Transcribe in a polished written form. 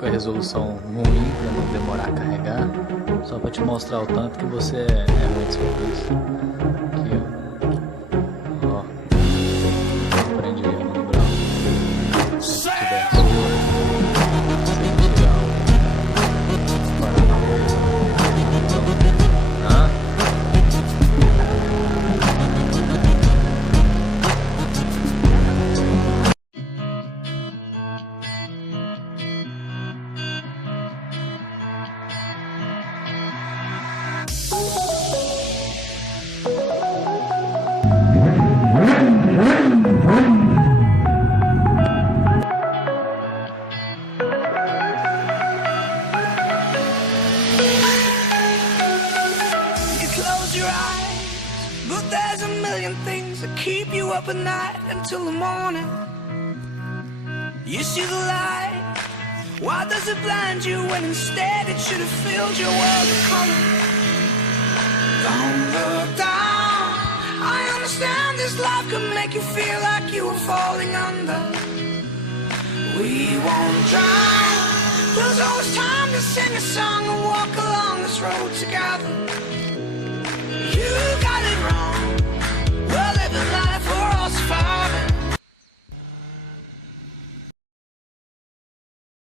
com a resolução ruim para não demorar a carregar, só para te mostrar o tanto que você é ruim de serviço. Aqui, ó. Aprendi a manobrar. Se tiver sem tirar o paranauê. Hã? Close your eyes, but there's a million things that keep you up at night until the morning. You see the light, why does it blind you when instead it should have filled your world with color? Don't look down, I understand this life could make you feel like you were falling under. We won't drown, there's always time to sing a song and walk along this road together. You got